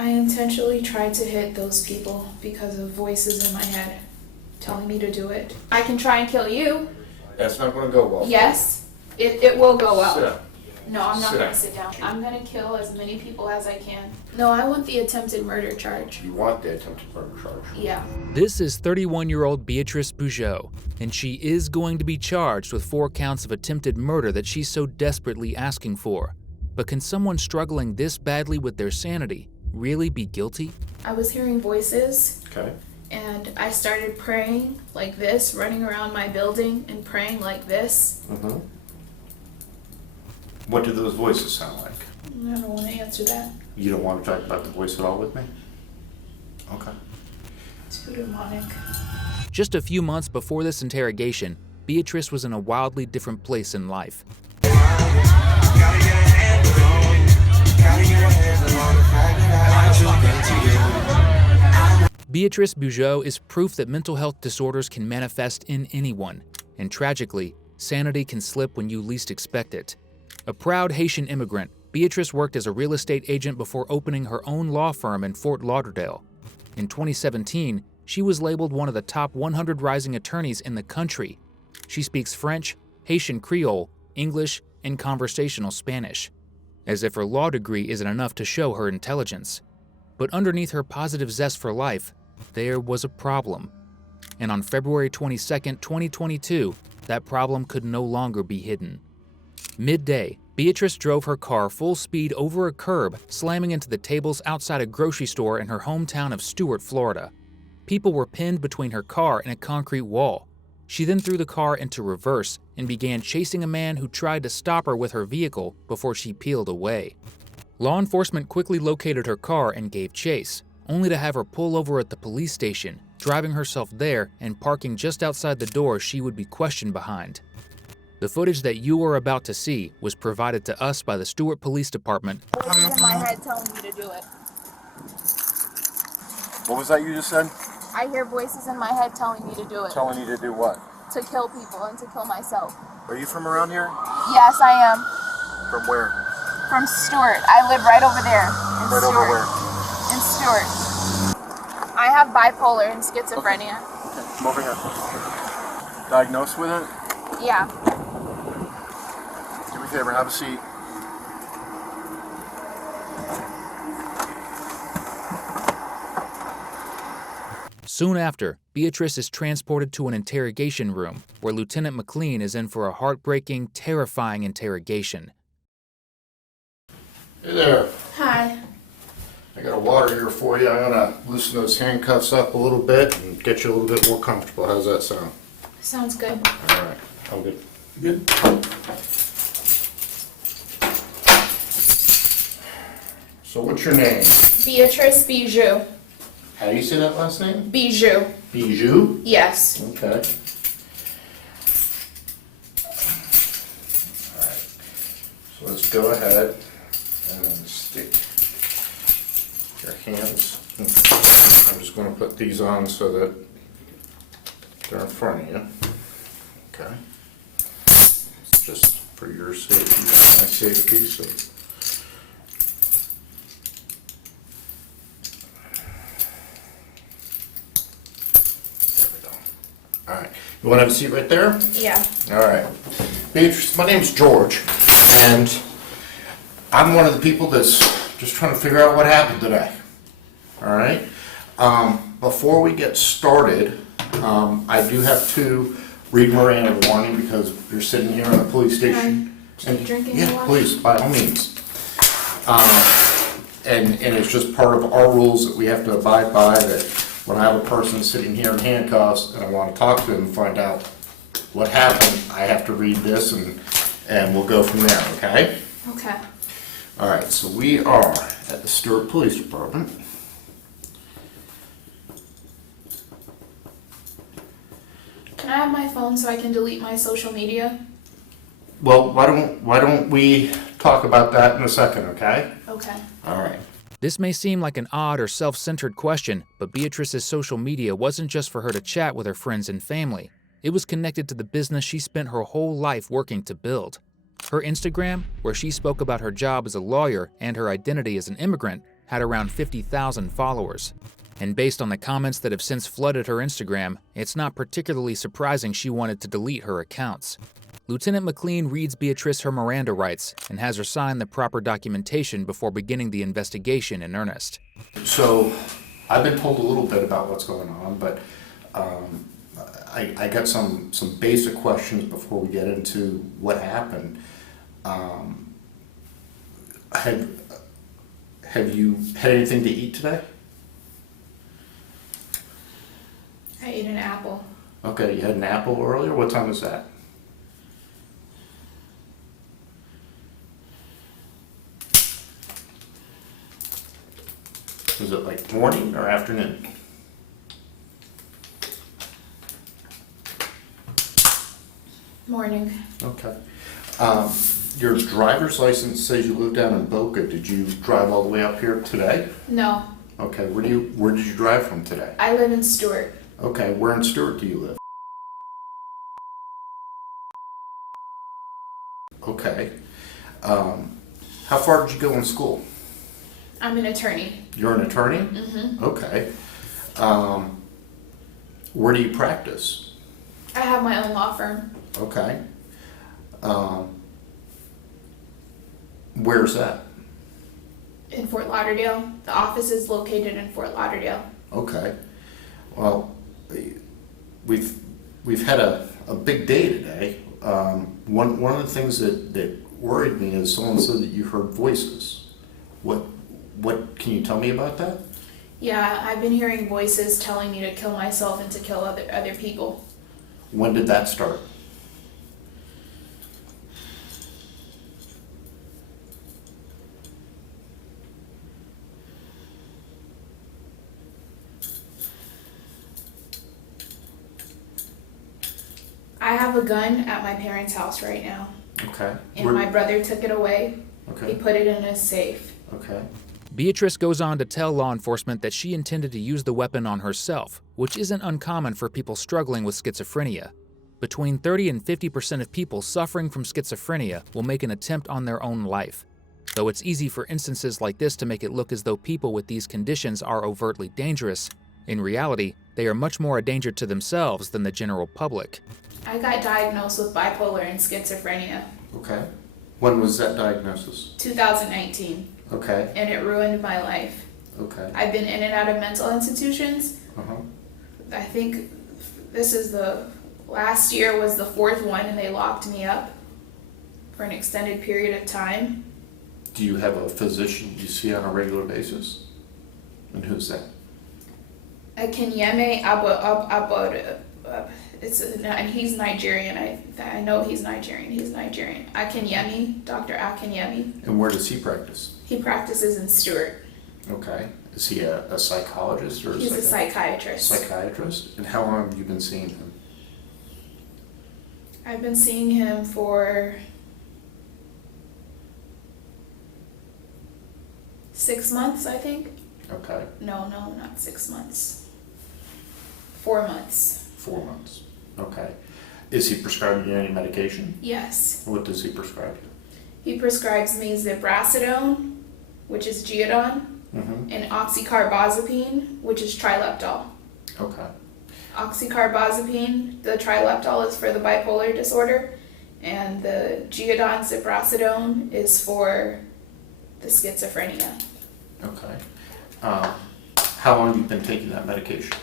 I intentionally tried to hit those people because of voices in my head telling me to do it. I can try and kill you. That's not going to go well. Yes, it will go well. Sit down. No, I'm not Sit going down. to sit down. I'm going to kill as many people as I can. No, I want the attempted murder charge. You want the attempted murder charge? Yeah. This is 31-year-old Beatrice Bijoux, and she is going to be charged with 4 counts of attempted murder that she's so desperately asking for. But can someone struggling this badly with their sanity really be guilty? I was hearing voices. Okay. And I started praying like this, running around my building and praying like this. Mm-hmm. What do those voices sound like? I don't want to answer that. You don't want to talk about the voice at all with me? Okay. Too demonic. Just a few months before this interrogation, Beatrice was in a wildly different place in life. Beatrice Bijoux is proof that mental health disorders can manifest in anyone, and tragically, sanity can slip when you least expect it. A proud Haitian immigrant, Beatrice worked as a real estate agent before opening her own law firm in Fort Lauderdale. In 2017, she was labeled one of the top 100 rising attorneys in the country. She speaks French, Haitian-Creole, English, and conversational Spanish. As if her law degree isn't enough to show her intelligence. But underneath her positive zest for life, there was a problem. And on February 22, 2022, that problem could no longer be hidden. Midday, Beatrice drove her car full speed over a curb, slamming into the tables outside a grocery store in her hometown of Stuart, Florida. People were pinned between her car and a concrete wall. She then threw the car into reverse and began chasing a man who tried to stop her with her vehicle before she peeled away. Law enforcement quickly located her car and gave chase, only to have her pull over at the police station, driving herself there and parking just outside the door she would be questioned behind. The footage that you are about to see was provided to us by the Stuart Police Department. Voices in my head telling me to do it. What was that you just said? I hear voices in my head telling me to do it. Telling you to do what? To kill people and to kill myself. Are you from around here? Yes, I am. From where? From Stuart. I live right over there. In Right Stuart. over where? In Stuart. I have bipolar and schizophrenia. Okay, come over here. Diagnosed with it? Yeah. Do me a favor, have a seat. Soon after, Beatrice is transported to an interrogation room where Lieutenant McLean is in for a heartbreaking, terrifying interrogation. Hey there. Hi. I got a water here for you. I'm gonna loosen those handcuffs up a little bit and get you a little bit more comfortable. How's that sound? Sounds good. All right. I'm good. Good. So what's your name? Beatrice Bijoux. How do you say that last name? Bijoux. Bijoux? Yes. Okay. Alright. So let's go ahead and stick your hands. I'm just going to put these on so that they're in front of you. Okay. It's just for your safety and my safety. So. All right. You want to have a seat right there? Yeah. All right. Beatrice, my name's George, and I'm one of the people that's just trying to figure out what happened today. All right. Before we get started, I do have to read Miranda warning because you're sitting here in the police station. Should we drink any Yeah, water? please, by all means. And it's just part of our rules that we have to abide by, that when I have a person sitting here in handcuffs and I want to talk to them and find out what happened, I have to read this and we'll go from there, okay? Okay. All right, so we are at the Stuart Police Department. Can I have my phone so I can delete my social media? Well, why don't we talk about that in a second, okay? Okay. All right. This may seem like an odd or self-centered question, but Beatrice's social media wasn't just for her to chat with her friends and family. It was connected to the business she spent her whole life working to build. Her Instagram, where she spoke about her job as a lawyer and her identity as an immigrant, had around 50,000 followers. And based on the comments that have since flooded her Instagram, it's not particularly surprising she wanted to delete her accounts. Lieutenant McLean reads Beatrice her Miranda rights and has her sign the proper documentation before beginning the investigation in earnest. So, I've been told a little bit about what's going on, but I got some basic questions before we get into what happened. Have you had anything to eat today? I ate an apple. Okay, you had an apple earlier? What time was that? Was it like morning or afternoon? Morning. Okay. Your driver's license says you live down in Boca. Did you drive all the way up here today? No, Okay, where did you drive from today? I live in Stewart. Okay, where in Stewart do you live? Okay. How far did you go in school? I'm an attorney. You're an attorney? Mm-hmm. Okay. Where do you practice? I have my own law firm. Okay. Where's that? In Fort Lauderdale. The office is located in Fort Lauderdale. Okay. Well, we've had a big day today. One of the things that worried me is someone said that you heard voices. What can you tell me about that? Yeah, I've been hearing voices telling me to kill myself and to kill other people. When did that start? I have a gun at my parents' house right now. Okay. And my brother took it away. Okay. He put it in a safe. Okay. Beatrice goes on to tell law enforcement that she intended to use the weapon on herself, which isn't uncommon for people struggling with schizophrenia. Between 30 and 50% of people suffering from schizophrenia will make an attempt on their own life. Though it's easy for instances like this to make it look as though people with these conditions are overtly dangerous, in reality, they are much more a danger to themselves than the general public. I got diagnosed with bipolar and schizophrenia. Okay. When was that diagnosis? 2019. Okay. And it ruined my life. Okay. I've been in and out of mental institutions. Uh-huh. I think this is last year was the fourth one, and they locked me up for an extended period of time. Do you have a physician you see on a regular basis? And who's that? Akinyeme and he's Nigerian. I know he's Nigerian. He's Nigerian. Akinyeme, Dr. Akinyeme. And where does he practice? He practices in Stewart. Okay. Is he a psychologist or He's a psychiatrist. Psychiatrist? And how long have you been seeing him? I've been seeing him for 6 months, I think. Okay. No, not 6 months. 4 months. 4 months. Okay. Is he prescribing you any medication? Yes. What does he prescribe you? He prescribes me zibrasidone, which is Geodon, Mm-hmm. and oxycarbazepine, which is trileptal. Okay. Oxycarbazepine, the trileptal is for the bipolar disorder, and the Geodon zibrasidone is for the schizophrenia. Okay. How long have you been taking that medication?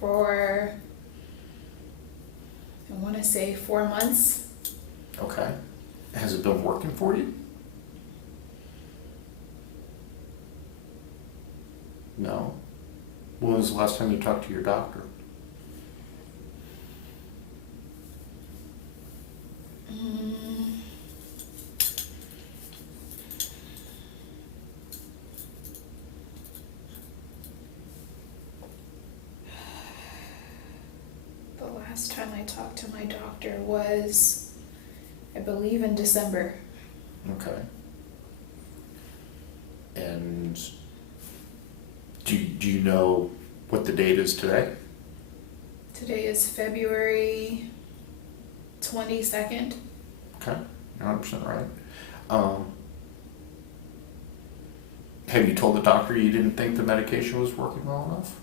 For, I want to say 4 months. Okay. Has it been working for you? No. When was the last time you talked to your doctor? The last time I talked to my doctor was, I believe, in December. Okay. And do you know what the date is today? Today is February 22nd. Okay, you're 100% right. Have you told the doctor you didn't think the medication was working well enough?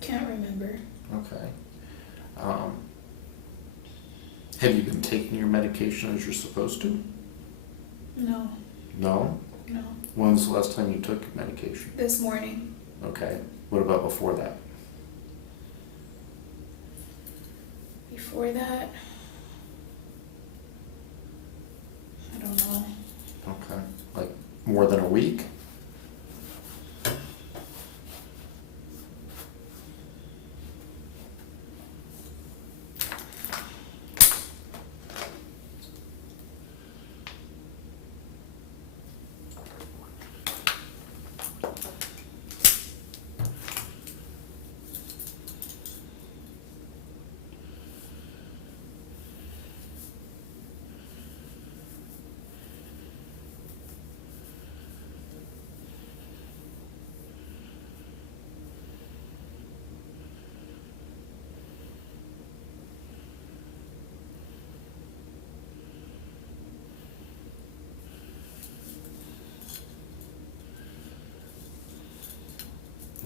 Can't remember. Okay. Have you been taking your medication as you're supposed to? No, No? no. When was the last time you took your medication? This morning. Okay. What about before that? Before that, I don't know. Okay. Like more than a week?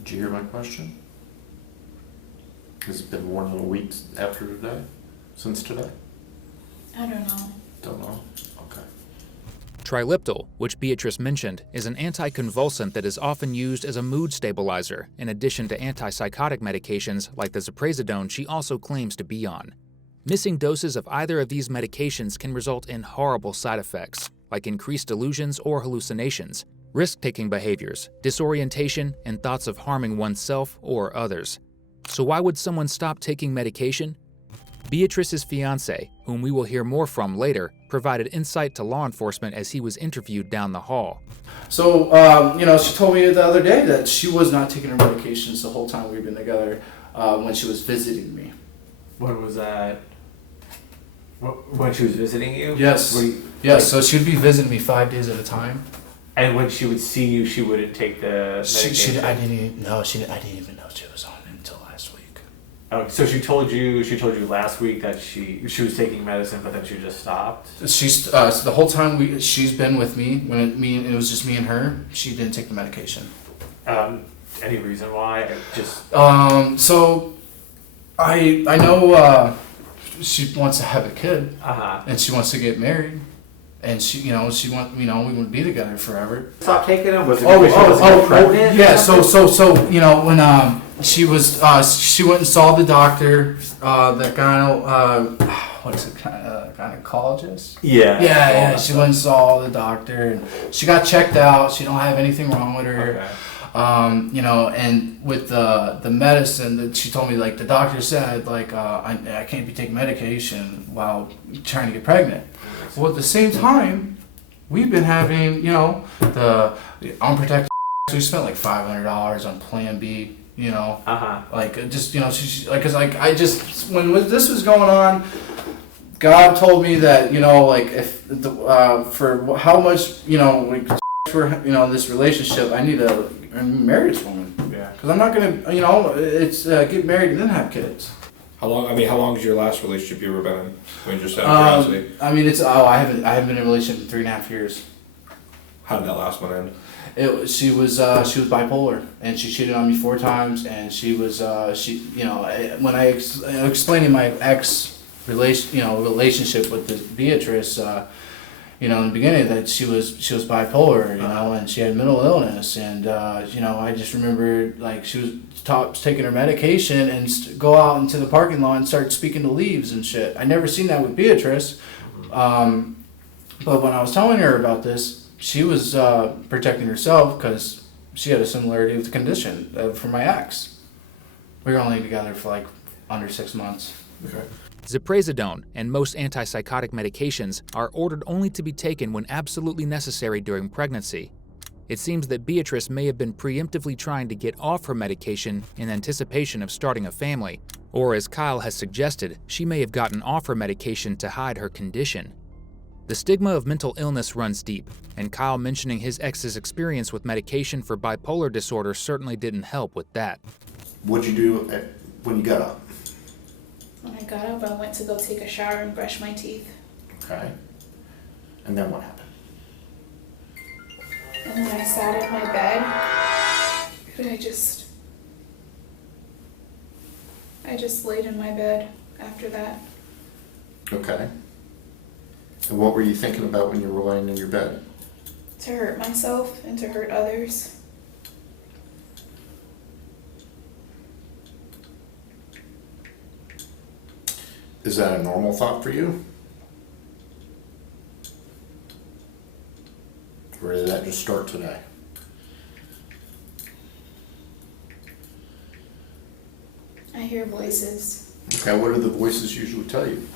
Did you hear my question? Has it been more than a week after today? Since today? I don't know. Don't know. Okay. Triliptal, which Beatrice mentioned, is an anticonvulsant that is often used as a mood stabilizer, in addition to antipsychotic medications like the ziprasidone she also claims to be on. Missing doses of either of these medications can result in horrible side effects, like increased delusions or hallucinations, risk-taking behaviors, disorientation, and thoughts of harming oneself or others. So why would someone stop taking medication? Beatrice's fiance, whom we will hear more from later, provided insight to law enforcement as he was interviewed down the hall. So, she told me the other day that she was not taking her medications the whole time we've been together when she was visiting me. When was that? When she was visiting you? Yes. Yes, so she'd be visiting me 5 days at a time. And when she would see you, she wouldn't take the medication? I didn't even know she was on it until last week. Oh, so she told you last week that she was taking medicine, but then she just stopped? She's the whole time she's been with me, it was just me and her, she didn't take the medication. Any reason why? So I know she wants to have a kid. Uh-huh. And she wants to get married. And we would be together forever. Stop taking them? Was it because she was pregnant? Yeah. So when she went and saw the doctor, the gynecologist. Yeah. Yeah. She went and saw the doctor, and she got checked out. She don't have anything wrong with her. Okay. And with the medicine that she told me, like the doctor said, like I can't be taking medication while trying to get pregnant. Well, at the same time, we've been having, the unprotected. We spent like $500 on Plan B, like just, because I just when this was going on, God told me that, like if for how much, for this relationship, I need to marry this woman. Yeah. Because I'm not gonna, it's get married and then have kids. How long is your last relationship you ever been in? When just out of curiosity. I haven't been in a relationship in 3.5 years. How did that last one end? She was bipolar, and she cheated on me 4 times, and she was when I explaining my relationship with Beatrice, in the beginning that she was bipolar, and she had mental illness, and I just remember like she was taking her medication and go out into the parking lot and start speaking to leaves and shit. I never seen that with Beatrice, but when I was telling her about this, she was protecting herself because she had a similarity with the condition from my ex. We were only together for like under 6 months. Okay. Ziprasidone and most antipsychotic medications are ordered only to be taken when absolutely necessary during pregnancy. It seems that Beatrice may have been preemptively trying to get off her medication in anticipation of starting a family, or as Kyle has suggested, she may have gotten off her medication to hide her condition. The stigma of mental illness runs deep, and Kyle mentioning his ex's experience with medication for bipolar disorder certainly didn't help with that. What'd you do when you got up? When I got up, I went to go take a shower and brush my teeth. Okay. And then what happened? And then I sat in my bed, and I just laid in my bed after that. Okay. And what were you thinking about when you were laying in your bed? To hurt myself and to hurt others. Is that a normal thought for you? Or did that just start today? I hear voices. Okay, what do the voices usually tell you?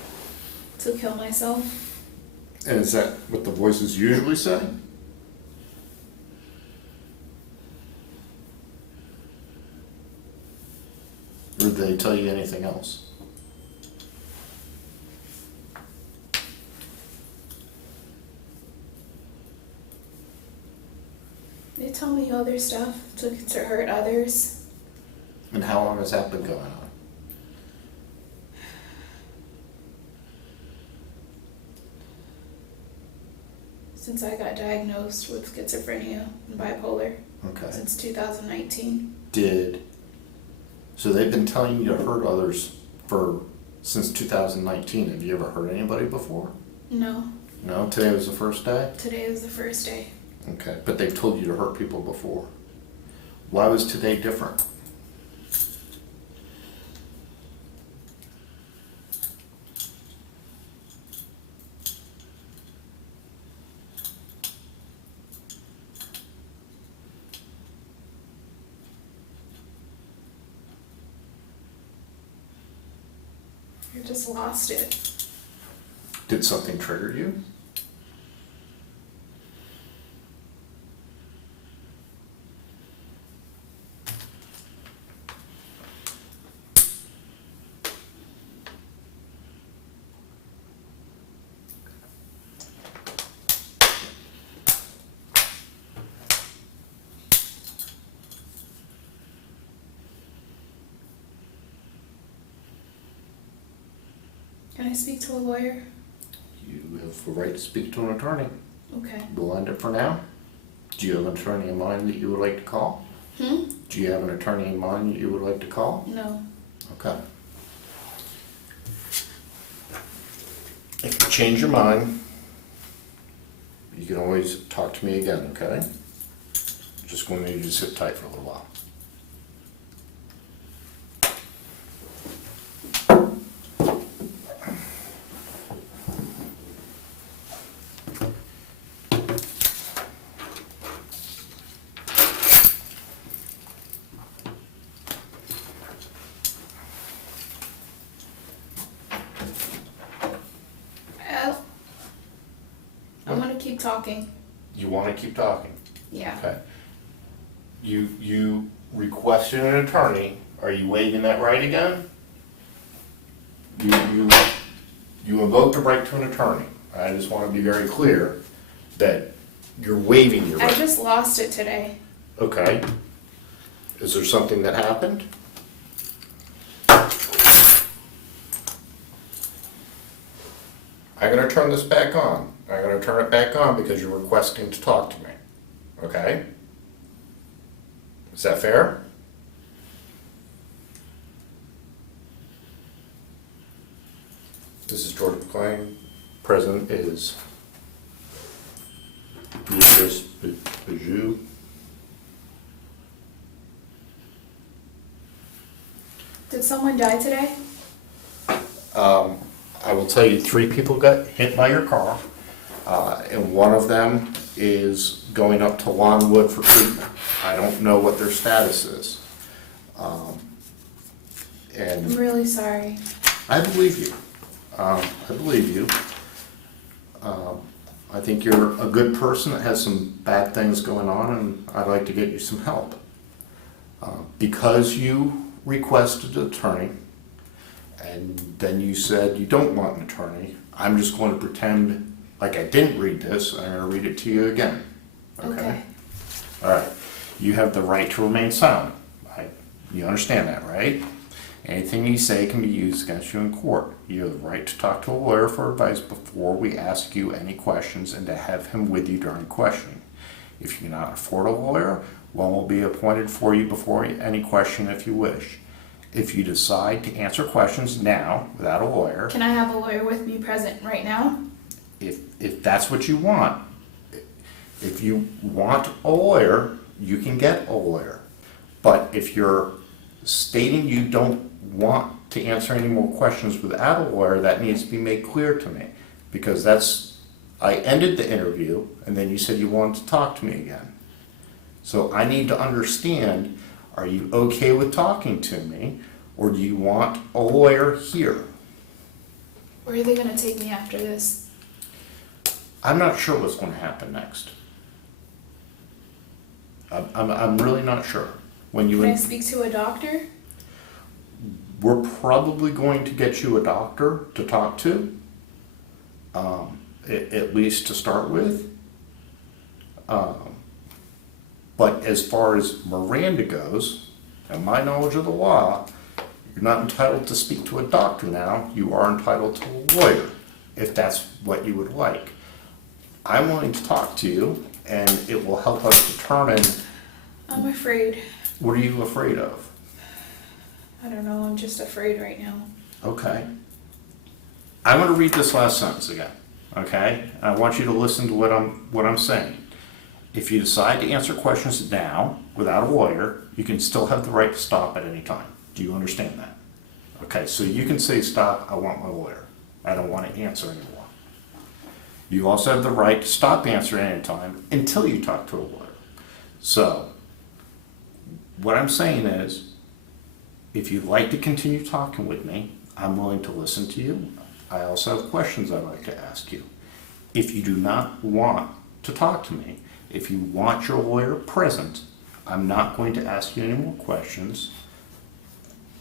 To kill myself. And is that what the voices usually say? Or do they tell you anything else? They tell me other stuff to hurt others. And how long has that been going on? Since I got diagnosed with schizophrenia and bipolar. Okay. Since 2019. So they've been telling you to hurt others since 2019. Have you ever hurt anybody before? No. No? Today was the first day? Today was the first day. Okay, but they've told you to hurt people before. Why was today different? I just lost it. Did something trigger you? Can I speak to a lawyer? You have the right to speak to an attorney. Okay. We'll end it for now. Do you have an attorney in mind that you would like to call? Do you have an attorney in mind that you would like to call? No. Okay. If you change your mind, you can always talk to me again, okay? Just going to need you to sit tight for a little while. I want to keep talking. You want to keep talking? Yeah. Okay. You requested an attorney. Are you waiving that right again? You invoked the right to an attorney. I just want to be very clear that you're waiving your right. I just lost it today. Okay. Is there something that happened? I'm gonna turn this back on. I'm gonna turn it back on because you're requesting to talk to me. Okay? Is that fair? This is George McClain. President is Beatrice Bijoux. Did someone die today? I will tell you 3 people got hit by your car, and one of them is going up to Longwood for treatment. I don't know what their status is. And I'm really sorry. I believe you. I believe you. I think you're a good person that has some bad things going on, and I'd like to get you some help. Because you requested an attorney, and then you said you don't want an attorney, I'm just going to pretend like I didn't read this, and I'm going to read it to you again. Okay. All right. You have the right to remain silent. You understand that, right? Anything you say can be used against you in court. You have the right to talk to a lawyer for advice before we ask you any questions and to have him with you during questioning. If you cannot afford a lawyer, one will be appointed for you before any question if you wish. If you decide to answer questions now without a lawyer, Can I have a lawyer with me present right now? if that's what you want, if you want a lawyer, you can get a lawyer. But if you're stating you don't want to answer any more questions without a lawyer, that needs to be made clear to me. Because I ended the interview, and then you said you wanted to talk to me again. So I need to understand, are you okay with talking to me, or do you want a lawyer here? Where are they gonna take me after this? I'm not sure what's going to happen next. I'm really not sure. When you Can I speak to a doctor? We're probably going to get you a doctor to talk to, at least to start with. But as far as Miranda goes, and my knowledge of the law, you're not entitled to speak to a doctor now. You are entitled to a lawyer, if that's what you would like. I'm willing to talk to you, and it will help us determine, I'm afraid. what are you afraid of? I don't know, I'm just afraid right now. Okay. I'm going to read this last sentence again. Okay? I want you to listen to what I'm saying. If you decide to answer questions now without a lawyer, you can still have the right to stop at any time. Do you understand that? Okay, so you can say, stop, I want my lawyer. I don't want to answer anymore. You also have the right to stop answering any time until you talk to a lawyer. So, what I'm saying is, if you'd like to continue talking with me, I'm willing to listen to you. I also have questions I'd like to ask you. If you do not want to talk to me, if you want your lawyer present, I'm not going to ask you any more questions,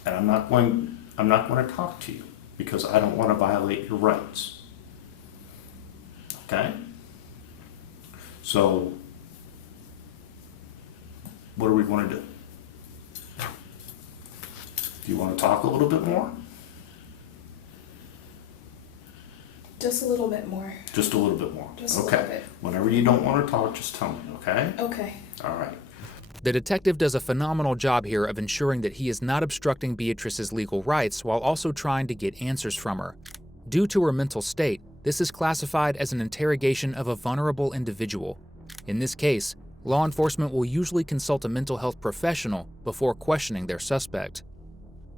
and I'm not going to talk to you because I don't want to violate your rights. Okay? So, what do we want to do? Do you want to talk a little bit more? Just a little bit more. Just a little bit more. Just a okay. little bit. Whenever you don't want to talk, just tell me, okay? Okay. All right. The detective does a phenomenal job here of ensuring that he is not obstructing Beatrice's legal rights while also trying to get answers from her. Due to her mental state, this is classified as an interrogation of a vulnerable individual. In this case, law enforcement will usually consult a mental health professional before questioning their suspect.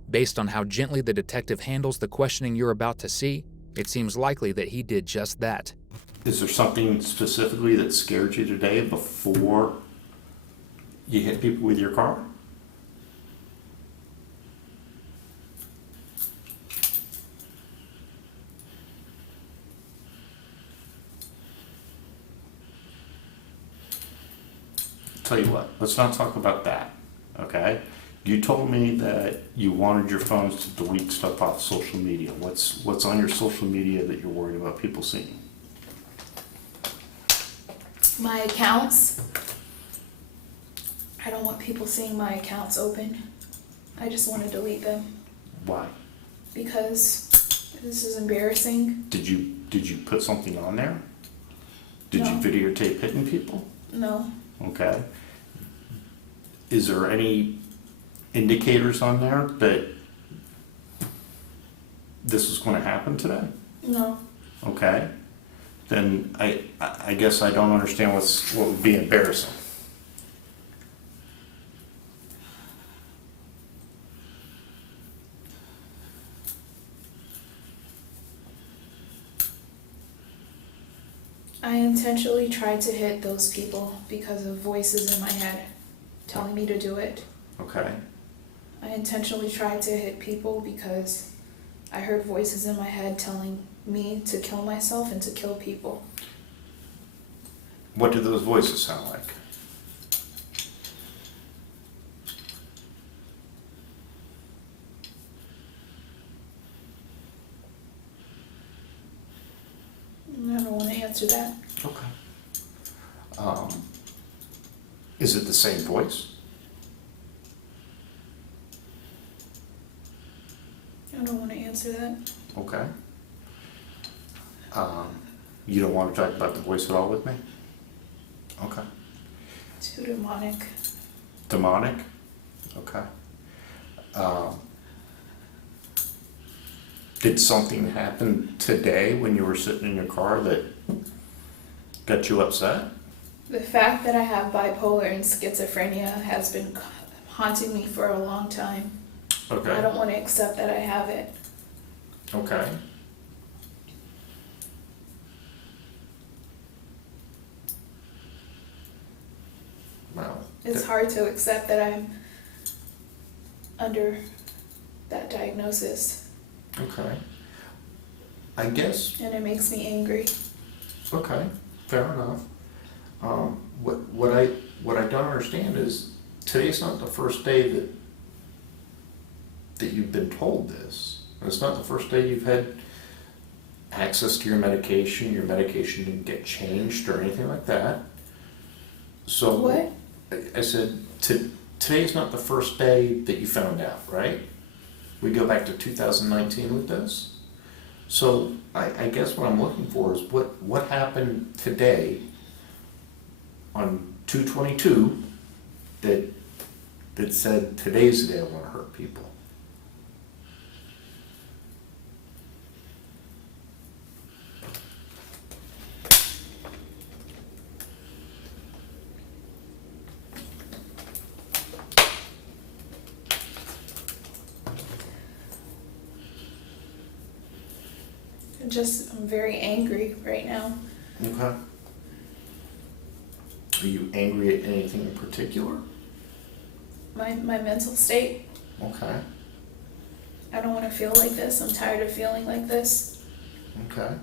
Based on how gently the detective handles the questioning you're about to see, it seems likely that he did just that. Is there something specifically that scared you today before you hit people with your car? Tell you what, let's not talk about that, okay? You told me that you wanted your phones to delete stuff off social media. What's on your social media that you're worried about people seeing? My accounts. I don't want people seeing my accounts open. I just want to delete them Why? because this is embarrassing. Did you put something on there? Did No. you videotape hitting people? No. Okay. Is there any indicators on there that this is going to happen today? No. Okay. Then I guess I don't understand what would be embarrassing. I intentionally tried to hit those people because of voices in my head telling me to do it. Okay. I intentionally tried to hit people because I heard voices in my head telling me to kill myself and to kill people. What do those voices sound like? I don't want to answer that. Okay. Is it the same voice? I don't want to answer that. Okay. You don't want to talk about the voice at all with me? Okay. Too demonic. Demonic? Okay. Did something happen today when you were sitting in your car that got you upset? The fact that I have bipolar and schizophrenia has been haunting me for a long time. Okay. I don't want to accept that I have it. Okay. Well, It's hard to accept that I'm under that diagnosis, okay. I guess, and it makes me angry. okay, fair enough. What I don't understand is today's not the first day that you've been told this. And it's not the first day you've had access to your medication didn't get changed or anything like that. So What? I said, today's not the first day that you found out, right? We go back to 2019 with this. So I guess what I'm looking for is what happened today on 2/22 that said today's the day I want to hurt people. I'm very angry right now. Okay. Are you angry at anything in particular? My mental state. Okay. I don't want to feel like this. I'm tired of feeling like this. Okay.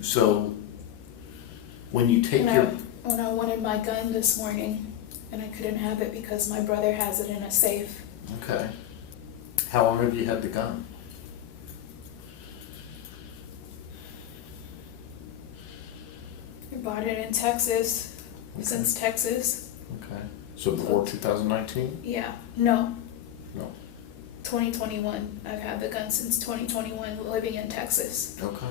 So when you take When I wanted my gun this morning, and I couldn't have it because my brother has it in a safe. Okay. How long have you had the gun? I bought it in Texas, since Texas. Okay. So before 2019? Yeah, no, No. 2021. I've had the gun since 2021, living in Texas. Okay.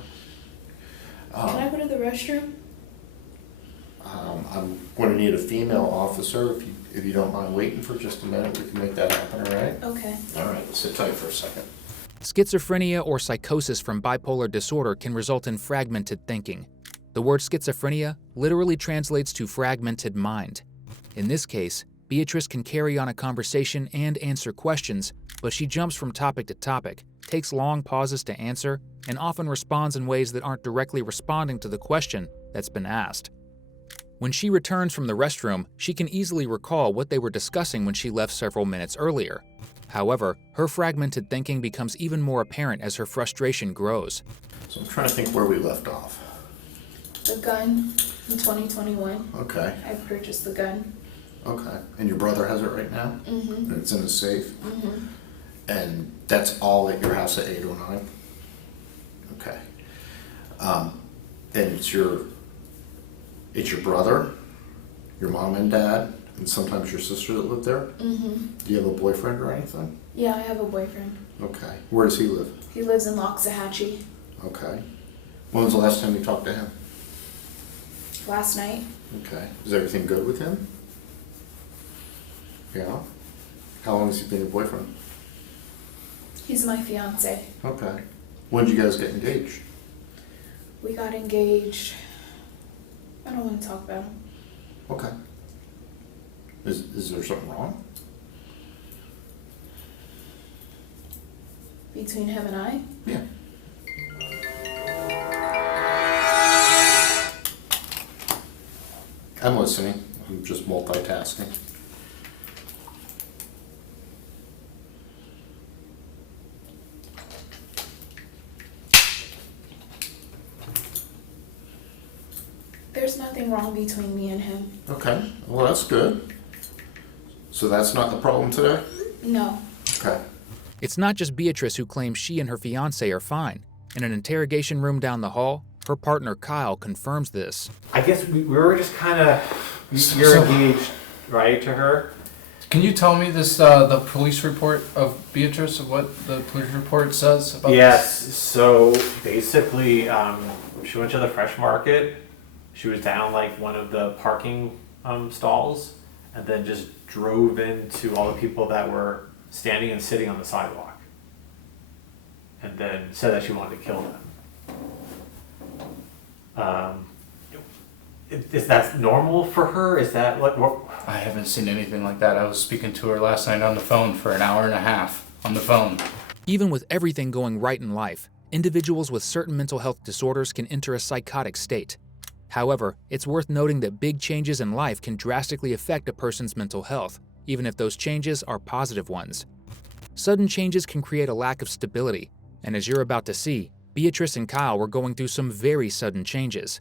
Can I go to the restroom? I'm going to need a female officer. If you don't mind waiting for just a minute, we can make that happen, all right? Okay. All right, sit tight for a second. Schizophrenia or psychosis from bipolar disorder can result in fragmented thinking. The word schizophrenia literally translates to fragmented mind. In this case, Beatrice can carry on a conversation and answer questions, but she jumps from topic to topic, takes long pauses to answer, and often responds in ways that aren't directly responding to the question that's been asked. When she returns from the restroom, she can easily recall what they were discussing when she left several minutes earlier. However, her fragmented thinking becomes even more apparent as her frustration grows. So I'm trying to think where we left off. The gun in 2021. Okay. I purchased the gun. Okay. And your brother has it right now? Mm-hmm. And it's in his safe? Mm-hmm. And that's all at your house at 809? Okay. And it's your brother, your mom and dad, and sometimes your sister that live there? Mm-hmm. Do you have a boyfriend or anything? Yeah, I have a boyfriend. Okay. Where does he live? He lives in Loxahatchee. Okay. When was the last time you talked to him? Last night. Okay. Is everything good with him? Yeah. How long has he been your boyfriend? He's my fiance. Okay. When did you guys get engaged? We got engaged. I don't want to talk about him. Okay. Is there something wrong? Between him and I? Yeah. I'm listening. I'm just multitasking. There's nothing wrong between me and him. Okay, well, that's good. So that's not the problem today? No. Okay. It's not just Beatrice who claims she and her fiance are fine. In an interrogation room down the hall, her partner Kyle confirms this. I guess we were just kind of, you're engaged, right, to her? Can you tell me this, the police report of Beatrice, of what the police report says about Yes, so basically, she went to the fresh market. She was down like one of the parking stalls and then just drove into all the people that were standing and sitting on the sidewalk. And then said that she wanted to kill them. Is that normal for her? Is that what? I haven't seen anything like that. I was speaking to her last night on the phone for an hour and a half on the phone. Even with everything going right in life, individuals with certain mental health disorders can enter a psychotic state. However, it's worth noting that big changes in life can drastically affect a person's mental health, even if those changes are positive ones. Sudden changes can create a lack of stability, and as you're about to see, Beatrice and Kyle were going through some very sudden changes.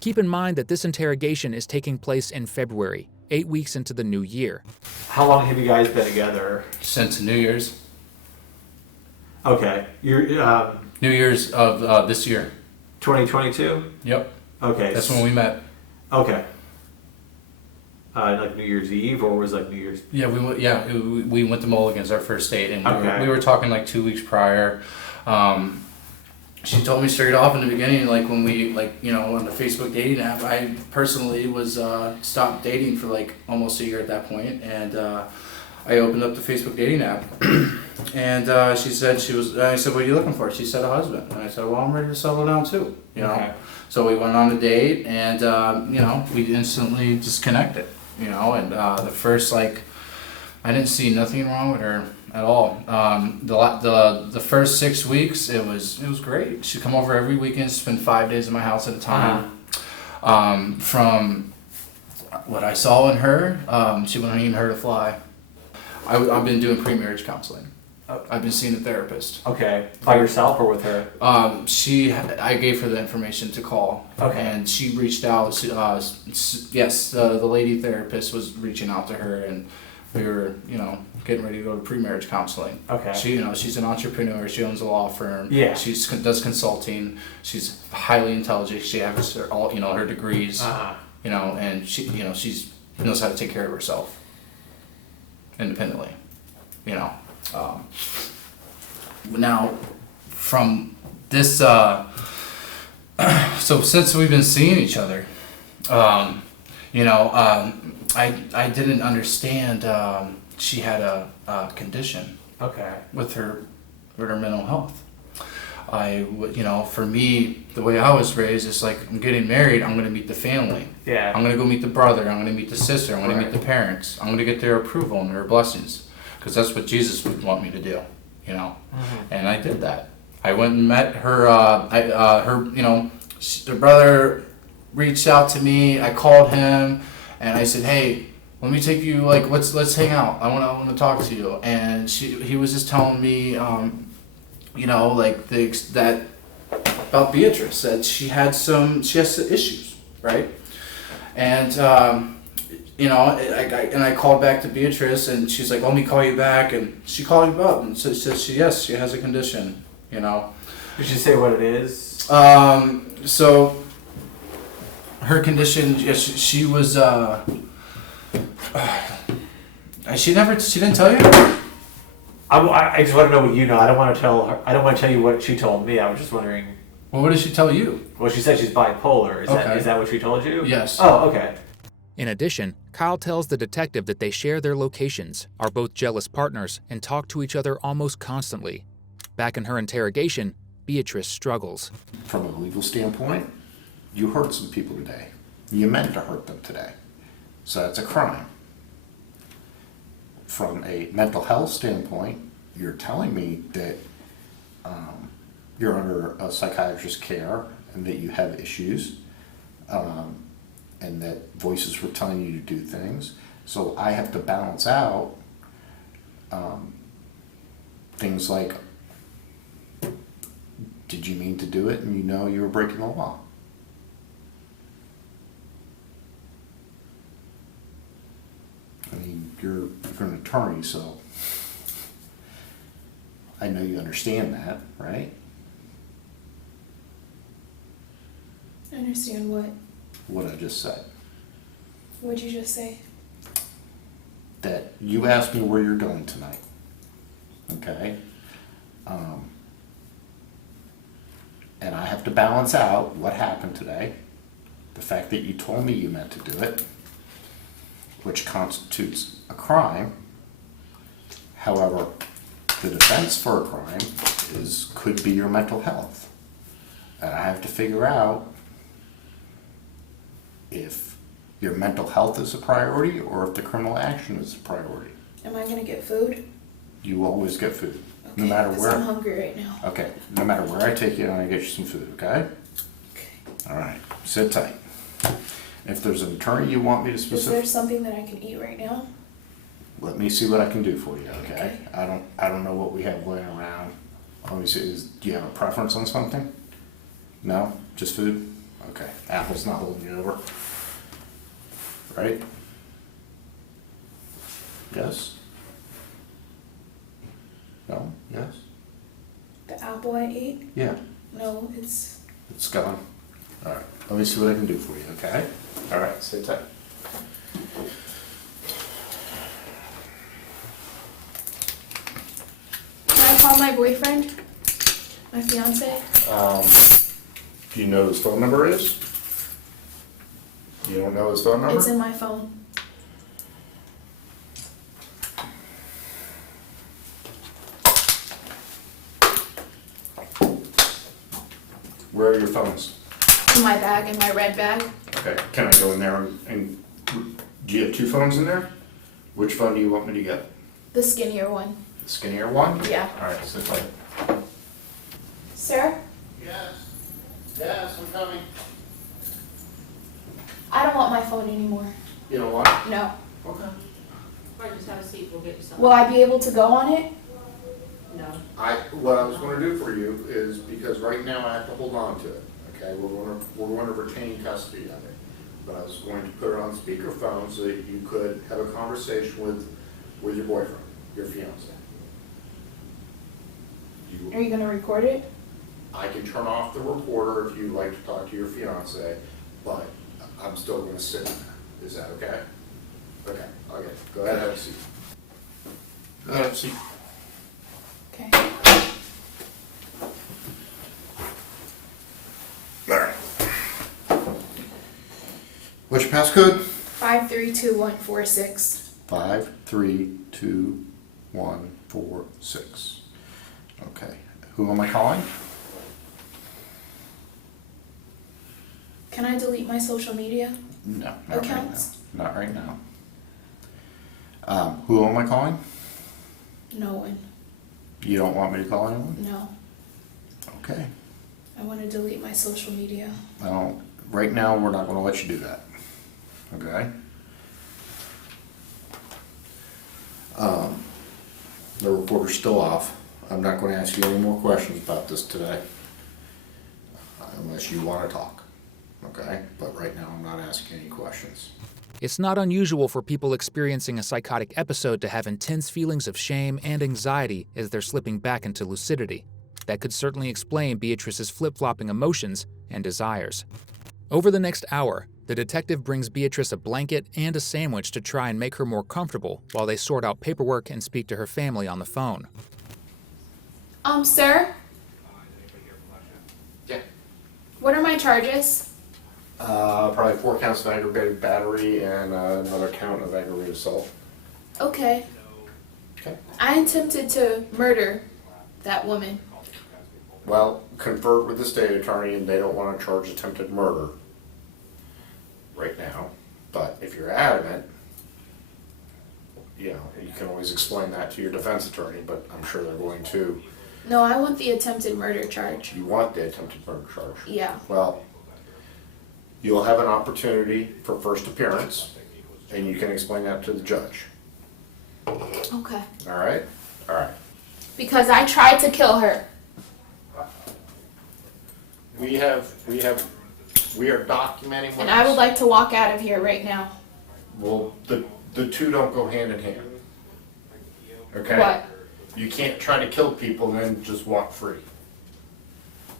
Keep in mind that this interrogation is taking place in February, 8 weeks into the new year. How long have you guys been together? Since New Year's. Okay, you're New Year's of this year. 2022. Yep. Okay, That's when we met. Okay. Like New Year's Eve, or was like New Year's? Yeah, we went to Mulligan's our first date, and Okay. we were talking like 2 weeks prior. She told me straight off in the beginning, like when we on the Facebook dating app, I personally was stopped dating for like almost a year at that point, and I opened up the Facebook dating app, and she said I said, "What are you looking for?" She said, "A husband," and I said, "Well, I'm ready to settle down too," you know. Okay. So we went on a date, and we instantly just connected, and the first I didn't see nothing wrong with her at all. The first 6 weeks, it was great. She'd come over every weekend, spend 5 days in my house at a time. From what I saw in her, she wouldn't even hurt a fly. I've been doing pre-marriage counseling. I've been seeing a therapist. Okay, by yourself or with her? I gave her the information to call. Okay. And she reached out. Yes, the lady therapist was reaching out to her, and we were, getting ready to go to pre-marriage counseling. Okay. She's an entrepreneur. She owns a law firm. Yeah. She does consulting. She's highly intelligent. She has her degrees. And she knows how to take care of herself independently. Now, from this, so since we've been seeing each other, I didn't understand she had a condition. Okay. With her mental health. For me, the way I was raised is like, I'm getting married, I'm gonna meet the family. Yeah. I'm gonna go meet the brother, I'm gonna meet the sister, I'm gonna Right. meet the parents, I'm gonna get their approval and their blessings. Because that's what Jesus would want me to do, And I did that. I went and met her, the brother reached out to me, I called him, and I said, hey, let me take you, let's hang out, I want to talk to you. And he was just telling me, that about Beatrice, that she has some issues, right? And, I called back to Beatrice, and she's like, let me call you back, and she called me up and said she has a condition, Did she say what it is? So her condition, she was, she didn't tell you? I just want to know what you know. I don't want to tell her. I don't want to tell you what she told me. I was just wondering. Well, what did she tell you? Well, she said she's bipolar. Okay. Is that what she told you? Yes. Oh, okay. In addition, Kyle tells the detective that they share their locations, are both jealous partners, and talk to each other almost constantly. Back in her interrogation, Beatrice struggles. From a legal standpoint, you hurt some people today. You meant to hurt them today. So that's a crime. From a mental health standpoint, you're telling me that you're under a psychiatrist's care and that you have issues. and that voices were telling you to do things. So I have to balance out things like, did you mean to do it and you know you were breaking the law? I mean, you're an attorney, so I know you understand that, right? I understand what? What I just said. What'd you just say? That you asked me where you're going tonight, okay? And I have to balance out what happened today, the fact that you told me you meant to do it, which constitutes a crime. However, the defense for a crime could be your mental health. And I have to figure out if your mental health is a priority or if the criminal action is a priority. Am I gonna get food? You always get food, no Okay, matter 'cause where. I'm hungry right now. Okay, no matter where I take you, I'm gonna get you some food, okay? Okay. All right, sit tight. If there's an attorney you want me to Is there specific, something that I can eat right now? let me see what I can do for you, okay? Okay. I don't know what we have laying around. Let me see, do you have a preference on something? No, just food? Okay, Apple's not holding you over. Right? Yes? No? Yes? The apple I ate? Yeah, No, it's it's gone. All right, let me see what I can do for you, okay? All right, sit tight. Can I call my boyfriend? My fiance? Do you know who his phone number is? You don't know his phone number? It's in my phone. Where are your phones? In my bag, in my red bag. Okay, can I go in there and do you have two phones in there? Which phone do you want me to get? The skinnier one. The skinnier one? Yeah. All right, sit tight. Sir? Yes. Yes, I'm coming. I don't want my phone anymore. You know what? No. Okay. Or just have a seat, we'll get you some. Will I be able to go on it? No. What I was gonna do for you is, because right now I have to hold on to it, okay? We're gonna retain custody of it. But I was going to put it on speakerphone so that you could have a conversation with your boyfriend, your fiance. Are you gonna record it? I can turn off the recorder if you'd like to talk to your fiance, but I'm still gonna sit in there. Is that okay? Okay, go ahead, have a seat. Go ahead, have a seat. Okay. There. What's your passcode? 532146. 532146. Okay, who am I calling? Can I delete my social media? No, not Accounts? right now. Not right now. Who am I calling? No one. You don't want me to call anyone? No. Okay. I want to delete my social media. Well, right now, we're not gonna let you do that. Okay? The recorder's still off. I'm not gonna ask you any more questions about this today. Unless you wanna talk. Okay? But right now, I'm not asking any questions. It's not unusual for people experiencing a psychotic episode to have intense feelings of shame and anxiety as they're slipping back into lucidity. That could certainly explain Beatrice's flip-flopping emotions and desires. Over the next hour, the detective brings Beatrice a blanket and a sandwich to try and make her more comfortable while they sort out paperwork and speak to her family on the phone. Sir? Yeah. What are my charges? Probably 4 counts of aggravated battery and another count of aggravated assault. Okay. Okay. I attempted to murder that woman. Well, conferred with the state attorney and they don't want to charge attempted murder right now. But if you're adamant, you can always explain that to your defense attorney, but I'm sure they're going to. No, I want the attempted murder charge. You want the attempted murder charge. Yeah. Well, You'll have an opportunity for first appearance, and you can explain that to the judge. Okay. All right? All right. Because I tried to kill her. We are documenting what. And I would like to walk out of here right now. Well, the two don't go hand in hand. Okay? What? You can't try to kill people and then just walk free.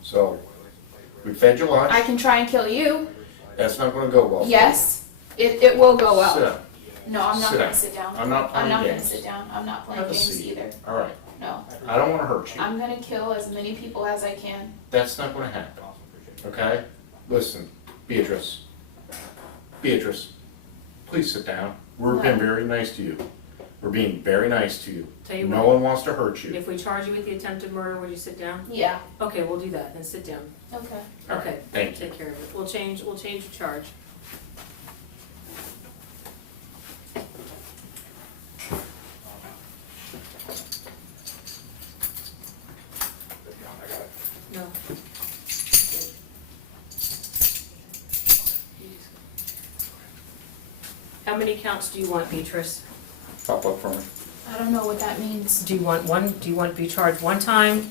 So, we fed you lunch. I can try and kill you. That's not gonna go well. Yes, it will go well. Sit down. No, I'm not Sit gonna down. sit down. I'm not I'm playing not gonna games. sit down. I'm not playing Have a games seat. either. All right. No. I don't wanna hurt you. I'm gonna kill as many people as I can. That's not gonna happen. Okay? Listen, Beatrice. Beatrice, please sit down. We're being very nice to you. We're being very nice to you. Tell you No what. one wants to hurt you. If we charge you with the attempted murder, would you sit down? Yeah. Okay, we'll do that, then sit down. Okay. All right, Okay, thank you. take care of it. We'll change your charge. No. How many counts do you want, Beatrice? Pop up for me. I don't know what that means. Do you want one, do you want to be charged 1 time,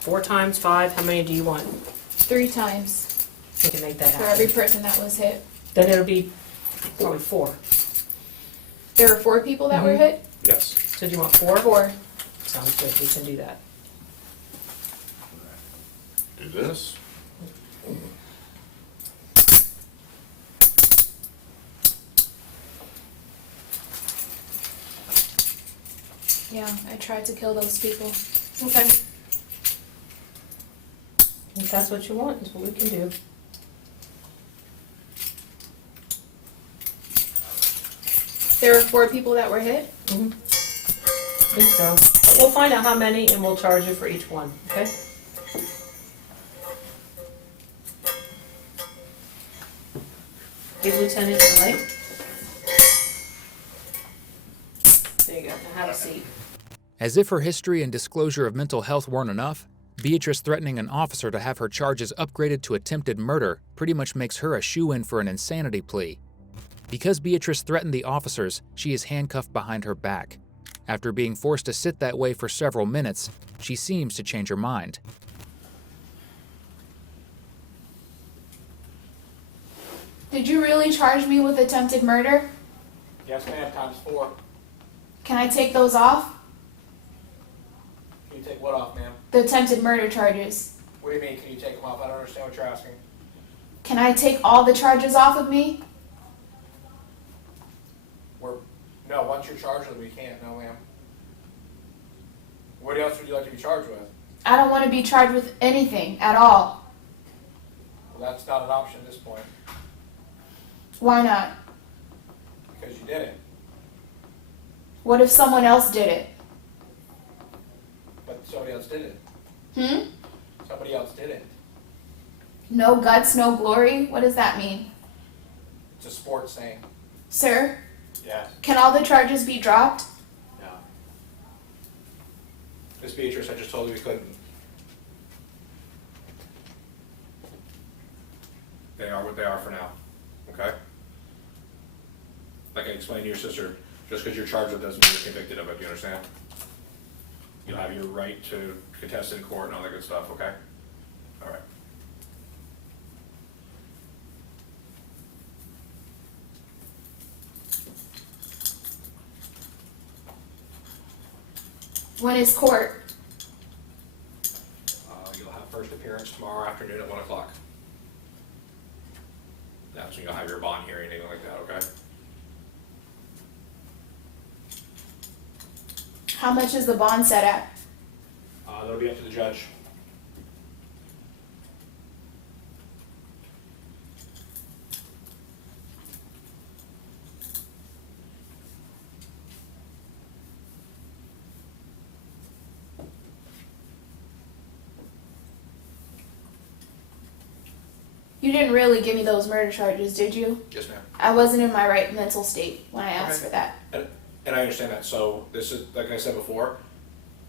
4 times, 5? How many do you want? 3 times We can make that for every happen. person that was hit. Then it'll be probably 4. There were 4 people that were hit? Yes. So do you want 4? 4. Sounds good, we can do that. Do this. Yeah, I tried to kill those people. Okay. If that's what you want, is what we can do. There were 4 people that were hit? I think so. But we'll find out how many and we'll charge you for each one, okay? Give Lieutenant the light. There you go, now have a seat. As if her history and disclosure of mental health weren't enough, Beatrice threatening an officer to have her charges upgraded to attempted murder pretty much makes her a shoo-in for an insanity plea. Because Beatrice threatened the officers, she is handcuffed behind her back. After being forced to sit that way for several minutes, she seems to change her mind. Did you really charge me with attempted murder? Yes, ma'am, ×4. Can I take those off? Can you take what off, ma'am? The attempted murder charges. What do you mean, can you take them off? I don't understand what you're asking. Can I take all the charges off of me? No, once you're charged with them, you can't, no, ma'am. What else would you like to be charged with? I don't want to be charged with anything at all. Well, that's not an option at this point, Why not? because you did it. What if someone else did it? But somebody else did it. Hmm? Somebody else did it. No guts, no glory? What does that mean? It's a sports saying. Sir, Yes. can all the charges be dropped? No. Miss Beatrice, I just told you we couldn't. They are what they are for now, okay? Like I explained to your sister, just because you're charged with it doesn't mean you're convicted of it, do you understand? You'll have your right to contest in court and all that good stuff, okay? All right. When is court? You'll have first appearance tomorrow afternoon at 1 o'clock. That's when you'll have your bond hearing, anything like that, okay? How much is the bond set at? That'll be up to the judge. You didn't really give me those murder charges, did you? Yes, ma'am. I wasn't in my right mental state when I asked Okay. for that. And I understand that, so this is, like I said before,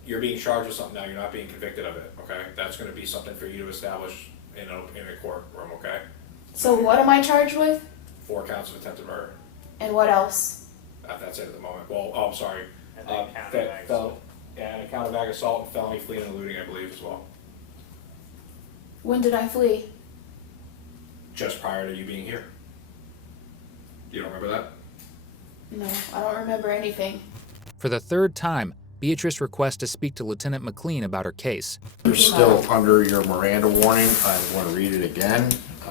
you're being charged with something now, you're not being convicted of it, okay? That's gonna be something for you to establish in a courtroom, okay? So what am I charged with? 4 counts of attempted murder. And what else? That's it at the moment. Well, oh, I'm sorry. And then counter bag assault. Yeah, and a counter bag assault and felony fleeing and eluding, I believe, as well. When did I flee? Just prior to you being here. You don't remember that? No, I don't remember anything. For the third time, Beatrice requests to speak to Lieutenant McLean about her case. You're still under your Miranda warning. I want to read it again.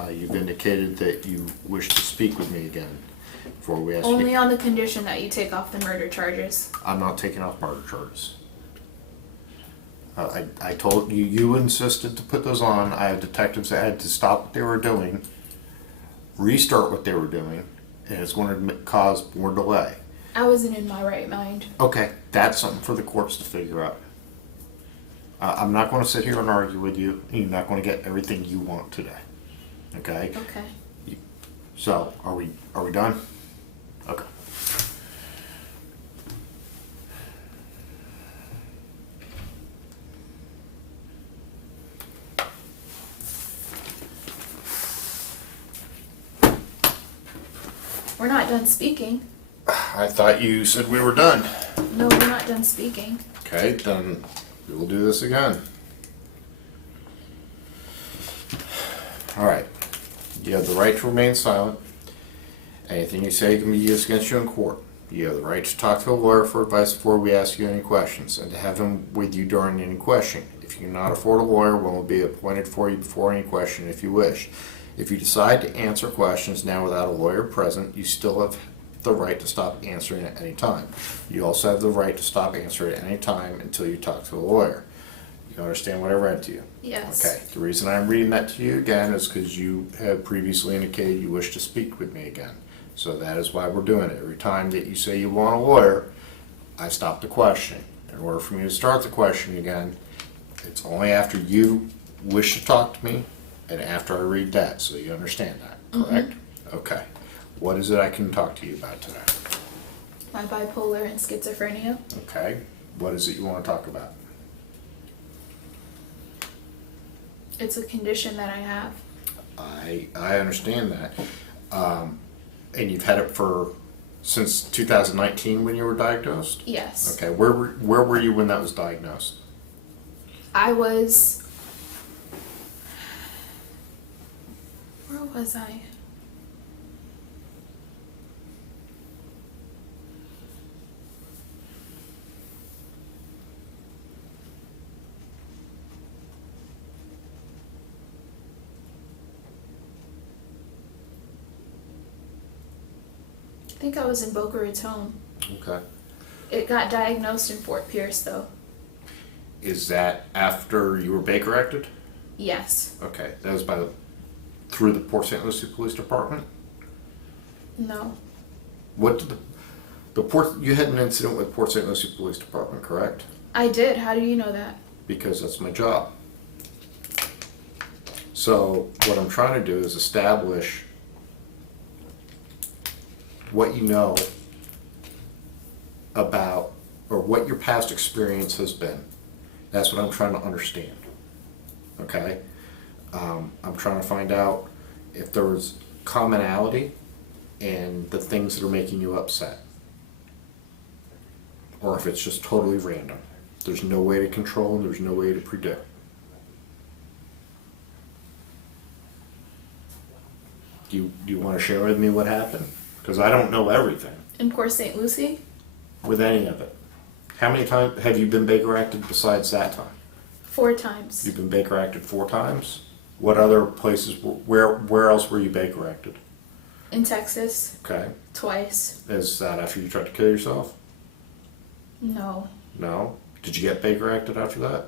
You've indicated that you wish to speak with me again before we ask Only you. on the condition that you take off the murder charges. I'm not taking off murder charges. I told you, you insisted to put those on. I have detectives that had to stop what they were doing, restart what they were doing, and it's going to cause more delay. I wasn't in my right mind. Okay, that's something for the courts to figure out. I'm not going to sit here and argue with you, and you're not going to get everything you want today. Okay? Okay. So, are we done? Okay. We're not done speaking. I thought you said we were done. No, we're not done speaking. Okay, then we will do this again. All right. You have the right to remain silent. Anything you say can be used against you in court. You have the right to talk to a lawyer for advice before we ask you any questions, and to have him with you during any question. If you cannot afford a lawyer, one will be appointed for you before any question if you wish. If you decide to answer questions now without a lawyer present, you still have the right to stop answering at any time. You also have the right to stop answering at any time until you talk to a lawyer. You understand what I read to you? Yes. Okay. The reason I'm reading that to you again is because you have previously indicated you wish to speak with me again. So that is why we're doing it. Every time that you say you want a lawyer, I stop the questioning. In order for me to start the questioning again, it's only after you wish to talk to me and after I read that, so you understand that, correct? Okay. What is it I can talk to you about today? My bipolar and schizophrenia. Okay. What is it you want to talk about? It's a condition that I have. I understand that. And you've had it for since 2019 when you were diagnosed? Yes. Okay. Where were you when that was diagnosed? I was... Where was I? I think I was in Boca Raton. Okay. It got diagnosed in Fort Pierce, though. Is that after you were Baker acted? Yes. Okay. That was through the Port St. Lucie Police Department? No. What did the Port, you had an incident with Port St. Lucie Police Department, correct? I did. How do you know that? Because that's my job. So what I'm trying to do is establish what you know about, or what your past experience has been. That's what I'm trying to understand. Okay? I'm trying to find out if there was commonality in the things that are making you upset. Or if it's just totally random. There's no way to control and there's no way to predict. Do you want to share with me what happened? Because I don't know everything In Port St. Lucie? with any of it. How many times have you been Baker acted besides that time? 4 times. You've been Baker acted 4 times? What other places, where else were you Baker acted? In Texas. Okay. Twice. Is that after you tried to kill yourself? No. No? Did you get Baker acted after that?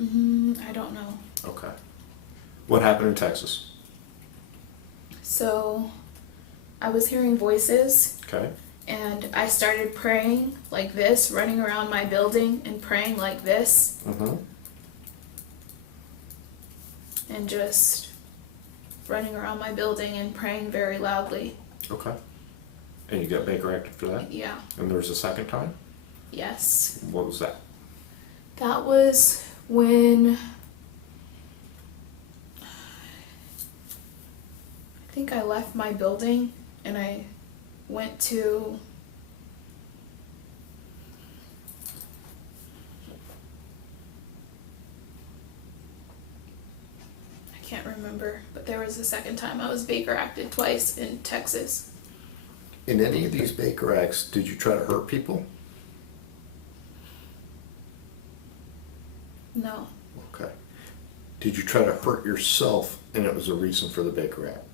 I don't know. Okay. What happened in Texas? So, I was hearing voices, Okay. and I started praying like this, running around my building and praying like this, Mm-hmm. and just running around my building and praying very loudly. Okay. And you got Baker acted for that? Yeah. And there was a second time? Yes. What was that? That was when think I left my building and I went to I can't remember, but there was a second time I was Baker acted twice in Texas. In any of these Baker acts, did you try to hurt people? No. Okay. Did you try to hurt yourself and it was a reason for the Baker act?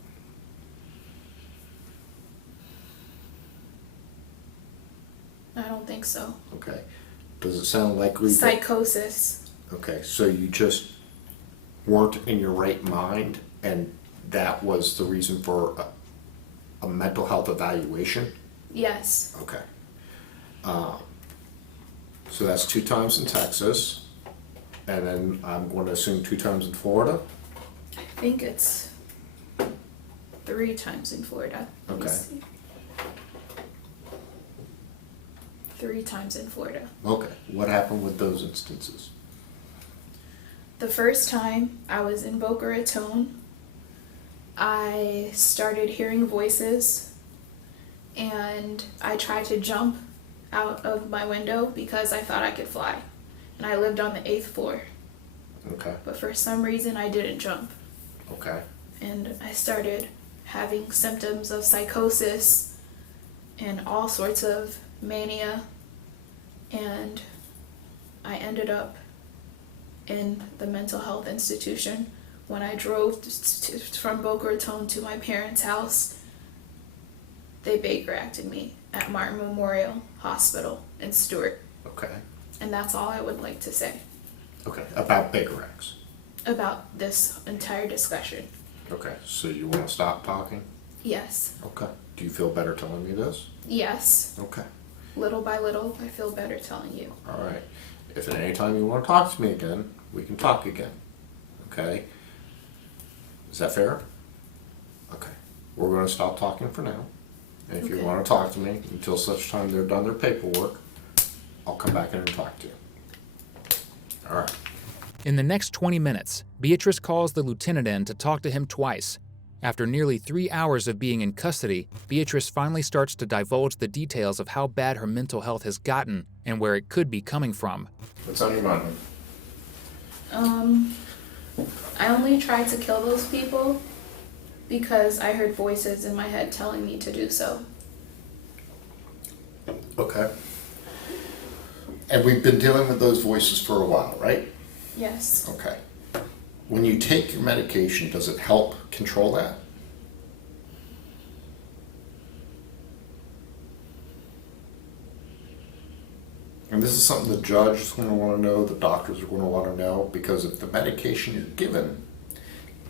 I don't think so. Okay. Does it sound likely that... Psychosis. Okay, so you just weren't in your right mind and that was the reason for a mental health evaluation? Yes. Okay. So that's 2 times in Texas, and then I'm going to assume 2 times in Florida? I think it's 3 times in Florida. Let me Okay. see. 3 times in Florida. Okay. What happened with those instances? The first time I was in Boca Raton, I started hearing voices and I tried to jump out of my window because I thought I could fly. And I lived on the 8th floor. Okay. But for some reason I didn't jump. Okay. And I started having symptoms of psychosis and all sorts of mania. And I ended up in the mental health institution. When I drove from Boca Raton to my parents' house, they Baker acted me at Martin Memorial Hospital in Stewart. Okay. And that's all I would like to say Okay. About Baker acts. about this entire discussion. Okay. So you want to stop talking? Yes. Okay. Do you feel better telling me this? Yes. Okay. Little by little, I feel better telling you. All right. If at any time you want to talk to me again, we can talk again. Okay? Is that fair? Okay. We're going to stop talking for now. And if you Okay. want to talk to me until such time they're done their paperwork, I'll come back in and talk to you. All right. In the next 20 minutes, Beatrice calls the lieutenant in to talk to him twice. After nearly 3 hours of being in custody, Beatrice finally starts to divulge the details of how bad her mental health has gotten and where it could be coming from. What's on your mind? I only tried to kill those people because I heard voices in my head telling me to do so. Okay. And we've been dealing with those voices for a while, right? Yes. Okay. When you take your medication, does it help control that? And this is something the judge is going to want to know, the doctors are going to want to know, because if the medication you're given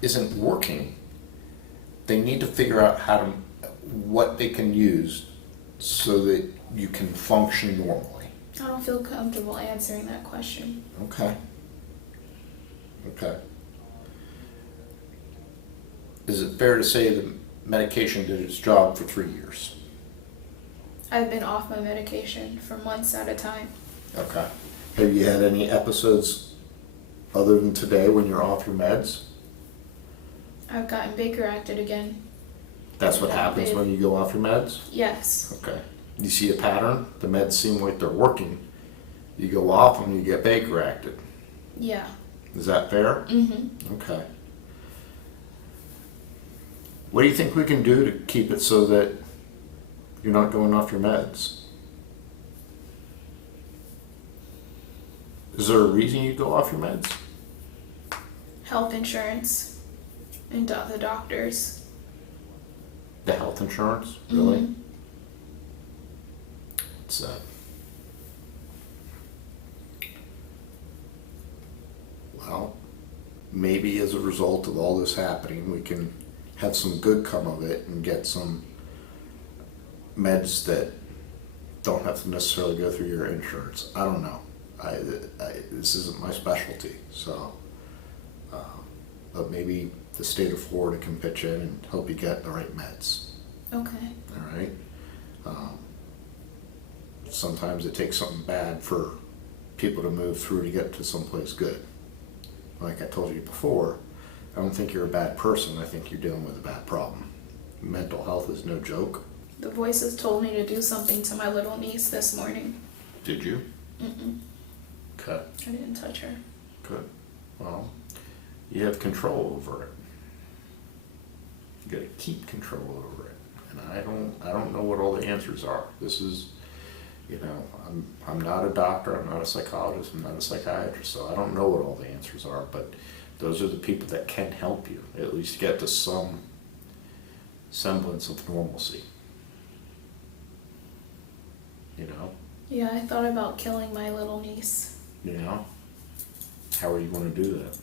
isn't working, they need to figure out what they can use so that you can function normally. I don't feel comfortable answering that question. Okay. Okay. Is it fair to say the medication did its job for 3 years? I've been off my medication for months at a time. Okay. Have you had any episodes other than today when you're off your meds? I've gotten Baker acted again. That's what happens when you go off your meds? Yes. Okay. You see a pattern? The meds seem like they're working. You go off them, you get Baker acted. Yeah. Is that fair? Mm-hmm. Okay. What do you think we can do to keep it so that you're not going off your meds? Is there a reason you go off your meds? Health insurance and the doctors. The health insurance? Really? Mhm. It's well, maybe as a result of all this happening, we can have some good come of it and get some meds that don't have to necessarily go through your insurance. I don't know. This isn't my specialty, so but maybe the state of Florida can pitch in and help you get the right meds. Okay. All right. Sometimes it takes something bad for people to move through to get to someplace good. Like I told you before, I don't think you're a bad person. I think you're dealing with a bad problem. mental health is no joke. The voices told me to do something to my little niece this morning. Did you? Mm-mm. Okay, I didn't touch her. good. Well, you have control over it. You gotta keep control over it. And I don't know what all the answers are. This is, you know, I'm not a doctor, I'm not a psychologist, I'm not a psychiatrist, so I don't know what all the answers are, but those are the people that can help you, at least get to some semblance of normalcy. You know? Yeah, I thought about killing my little niece. You know? How are you gonna do that?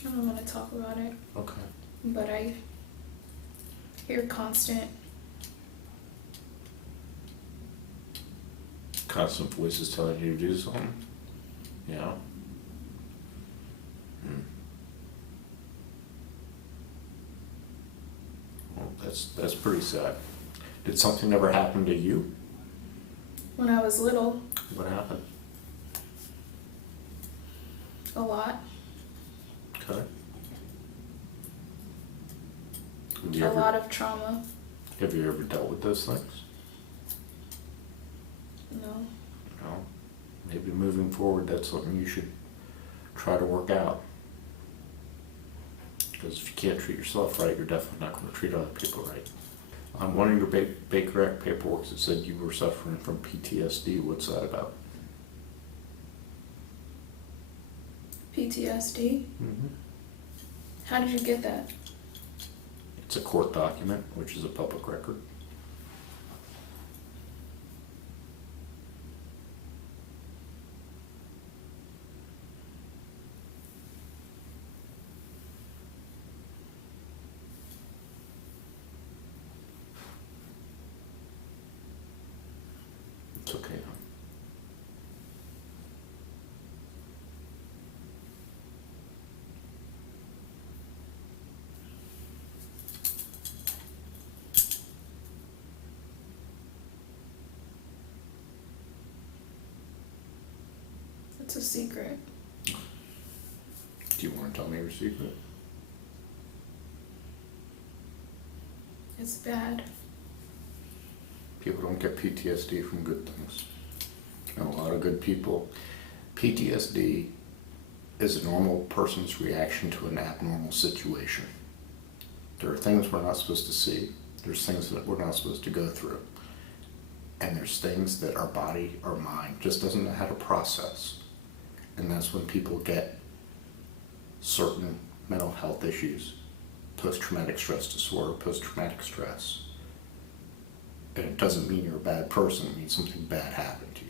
I don't want to talk about it, Okay. but I hear constant Voices telling you to do something. You know? Well, that's pretty sad. Did something ever happen to you? when I was little, What happened? a lot. Okay. A lot of trauma. Have you ever dealt with those things? No. No. Maybe moving forward, that's something you should try to work out. Because if you can't treat yourself right, you're definitely not going to treat other people right. On one of your Baker Act paperwork, it said you were suffering from PTSD. What's that about? PTSD? Mm-hmm. How did you get that? It's a court document, which is a public record. It's okay, huh? It's a secret. Do you want to tell me your secret? It's bad. People don't get PTSD from good things. And a lot of good people, PTSD is a normal person's reaction to an abnormal situation. There are things we're not supposed to see. There's things that we're not supposed to go through. And there's things that our body, our mind, just doesn't know how to process. And that's when people get certain mental health issues, post-traumatic stress disorder, post-traumatic stress. And it doesn't mean you're a bad person, it means something bad happened to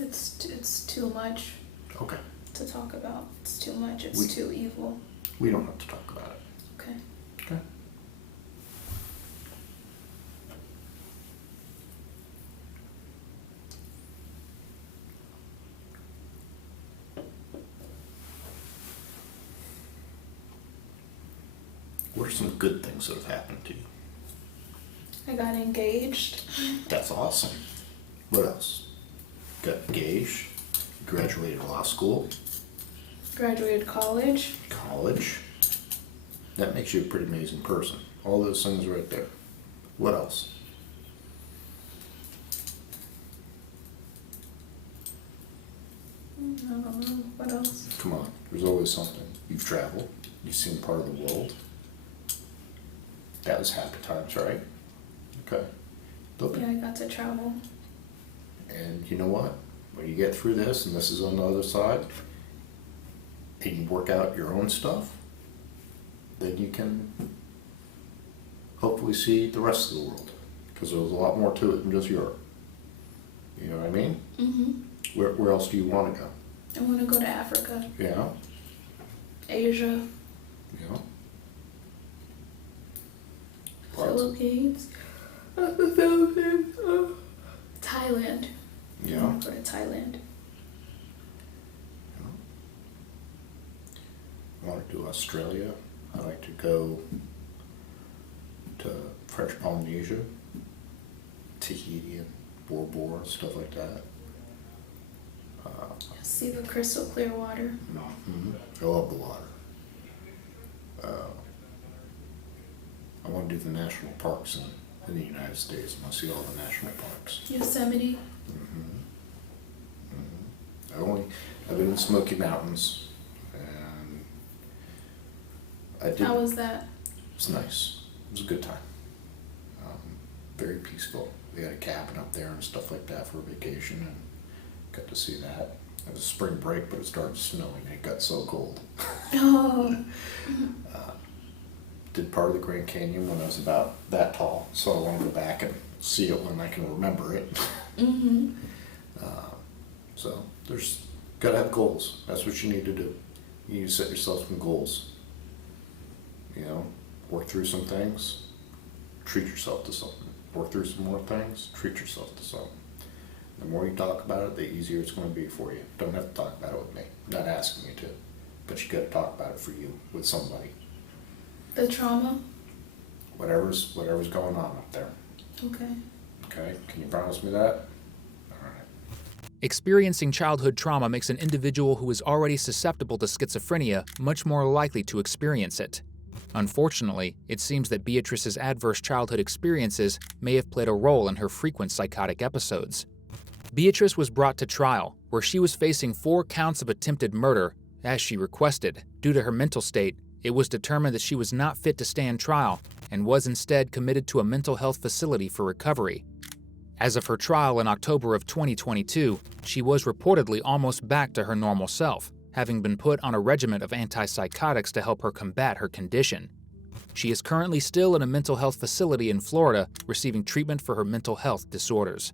you. It's too much Okay, to talk about. It's too much. It's We- too evil. we don't have to talk about it. Okay. Okay. What are some good things that have happened to you? I got engaged. That's awesome. What else? Got engaged, graduated law school, Graduated college. college. That makes you a pretty amazing person. All those things right there. What else? I don't know. What else? Come on, there's always something. You've traveled, you've seen part of the world. That was happy times, right? Okay. Look, Yeah, I got to travel. and you know what? When you get through this, and this is on the other side, and you work out your own stuff, then you can hopefully see the rest of the world. Because there's a lot more to it than just Europe. You know what I mean? Mm-hmm. Where else do you want to go? I want to go to Africa, Yeah? Asia, Yeah? Philippines, the Philippines, Thailand. I Yeah? want to go to Thailand. I want to do Australia. I like to go to French Polynesia, Tahiti and Bora Bora, stuff like that. See the crystal clear water. I love the water. I want to do the national parks in the United States. I want to see all the national parks. Yosemite. I've been in the Smoky Mountains, and I did. How was that? It's nice. It was a good time. Very peaceful. We had a cabin up there and stuff like that for a vacation, and got to see that. It was spring break, but it started snowing. It got so cold. Oh. Did part of the Grand Canyon when I was about that tall, so I want to go back and see it when I can remember it. So there's gotta have goals. That's what you need to do. You need to set yourself some goals. You know, work through some things, treat yourself to something. Work through some more things, treat yourself to something. The more you talk about it, the easier it's going to be for you. Don't have to talk about it with me. I'm not asking you to, but you got to talk about it for you with somebody. The trauma? Whatever's going on up there. Okay. Okay? Can you promise me that? All right. Experiencing childhood trauma makes an individual who is already susceptible to schizophrenia much more likely to experience it. Unfortunately, it seems that Beatrice's adverse childhood experiences may have played a role in her frequent psychotic episodes. Beatrice was brought to trial, where she was facing 4 counts of attempted murder, as she requested. Due to her mental state, it was determined that she was not fit to stand trial and was instead committed to a mental health facility for recovery. As of her trial in October of 2022, she was reportedly almost back to her normal self, having been put on a regimen of antipsychotics to help her combat her condition. She is currently still in a mental health facility in Florida, receiving treatment for her mental health disorders.